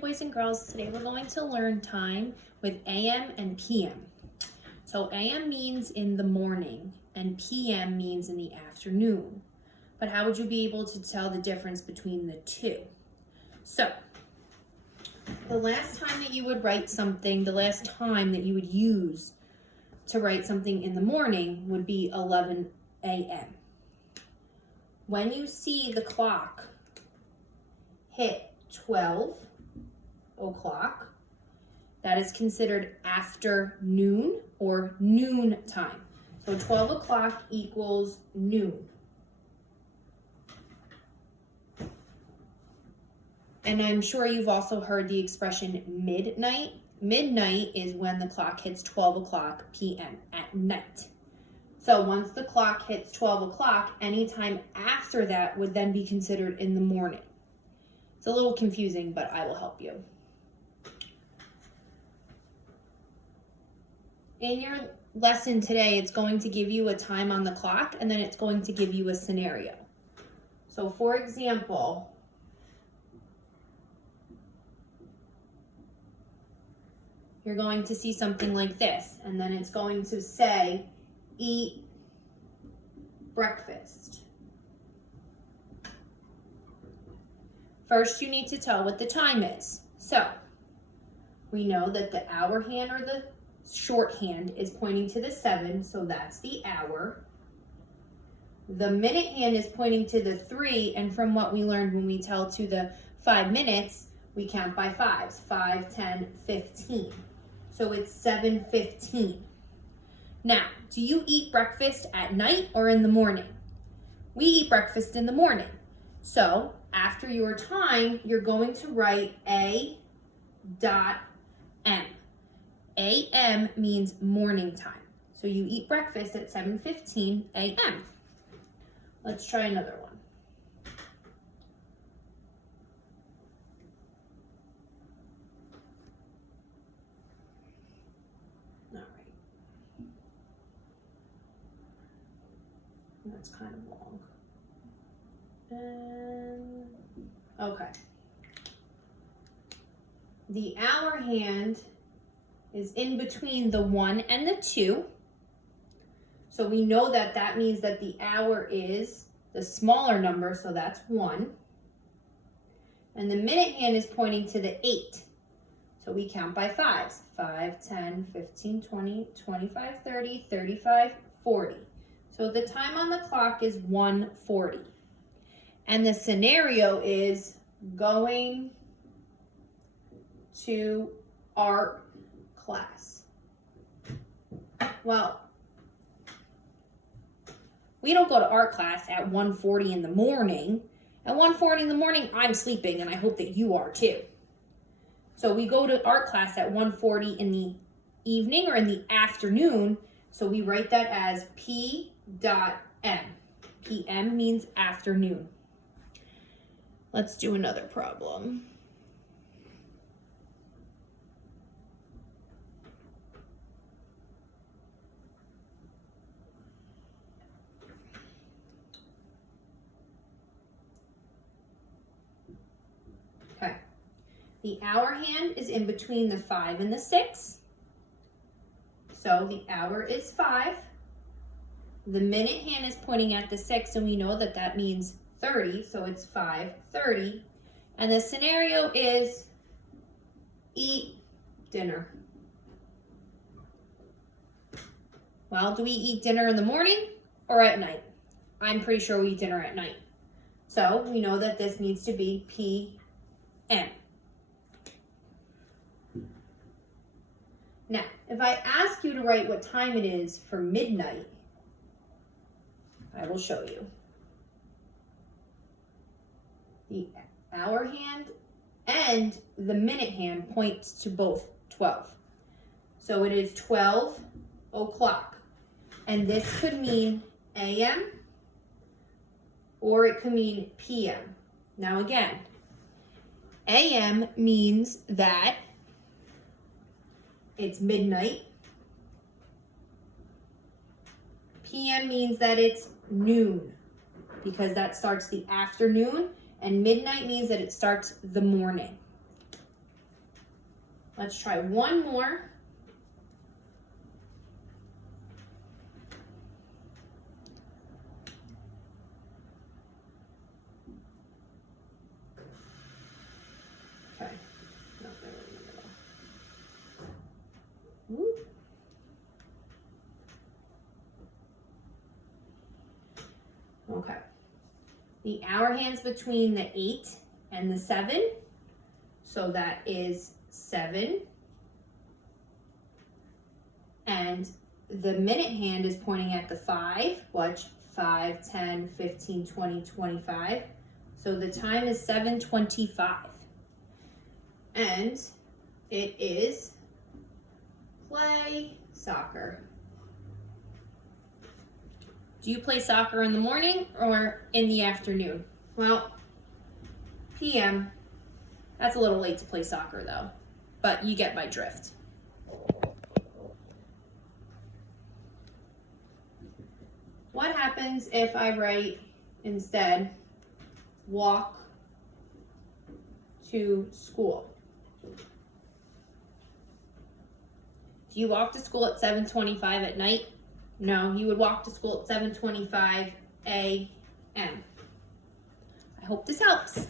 boys and girls. Today we're going to learn time with AM and PM. So AM means in the morning and PM means in the afternoon. But how would you be able to tell the difference between the two? So, the last time that you would write something, the last time that you would use to write something in the morning would be 11 AM. When you see the clock hit 12 o'clock, that is considered afternoon or noon time. So 12 o'clock equals noon. And I'm sure you've also heard the expression midnight. Midnight is when the clock hits 12 o'clock p.m. at night. So once the clock hits 12 o'clock, anytime after that would then be considered in the morning. It's a little confusing, but I will help you. In your lesson today, it's going to give you a time on the clock, and then it's going to give you a scenario. So for example, you're going to see something like this, and then it's going to say, eat breakfast. First, you need to tell what the time is. So, we know that the hour hand or the shorthand is pointing to the 7, so that's the hour. The minute hand is pointing to the 3, and from what we learned when we tell to the 5 minutes, we count by 5s, 5, 10, 15. So it's 7:15. Now, do you eat breakfast at night or in the morning? We eat breakfast in the morning. So after your time, you're going to write A.M. AM means morning time. So you eat breakfast at 7:15 a.m. Let's try another one. All right. That's kind of long. Okay. The hour hand is in between the 1 and the 2. So we know that that means that the hour is the smaller number, so that's 1. And the minute hand is pointing to the 8. So we count by 5s. 5, 10, 15, 20, 25, 30, 35, 40. So the time on the clock is 1:40. And the scenario is going to art class. Well, we don't go to art class at 1:40 in the morning. At 1:40 in the morning, I'm sleeping, and I hope that you are too. So we go to art class at 1:40 in the evening or in the afternoon. So we write that as P.M. PM means afternoon. Let's do another problem. Okay. The hour hand is in between the 5 and the 6. So the hour is 5. The minute hand is pointing at the 6, and we know that that means 30, so it's 5:30. And the scenario is eat dinner. Well, do we eat dinner in the morning or at night? I'm pretty sure we eat dinner at night. So we know that this needs to be PM. Now, if I ask you to write what time it is for midnight, I will show you. The hour hand and the minute hand points to both 12. So it is 12 o'clock. And this could mean AM or it could mean PM. Now again, AM means that it's midnight. PM means that it's noon because that starts the afternoon, and midnight means that it starts the morning. Let's try one more. Okay. No, there in the middle. Woo. Okay. The hour hands between the 8 and the 7. So that is 7. And the minute hand is pointing at the 5, which 5, 10, 15, 20, 25. So the time is 7:25. And it is play soccer. Do you play soccer in the morning or in the afternoon? Well, PM. That's a little late to play soccer though, but you get my drift. What happens if I write instead walk to school? Do you walk to school at 7:25 at night? No, you would walk to school at 7:25 a.m. I hope this helps.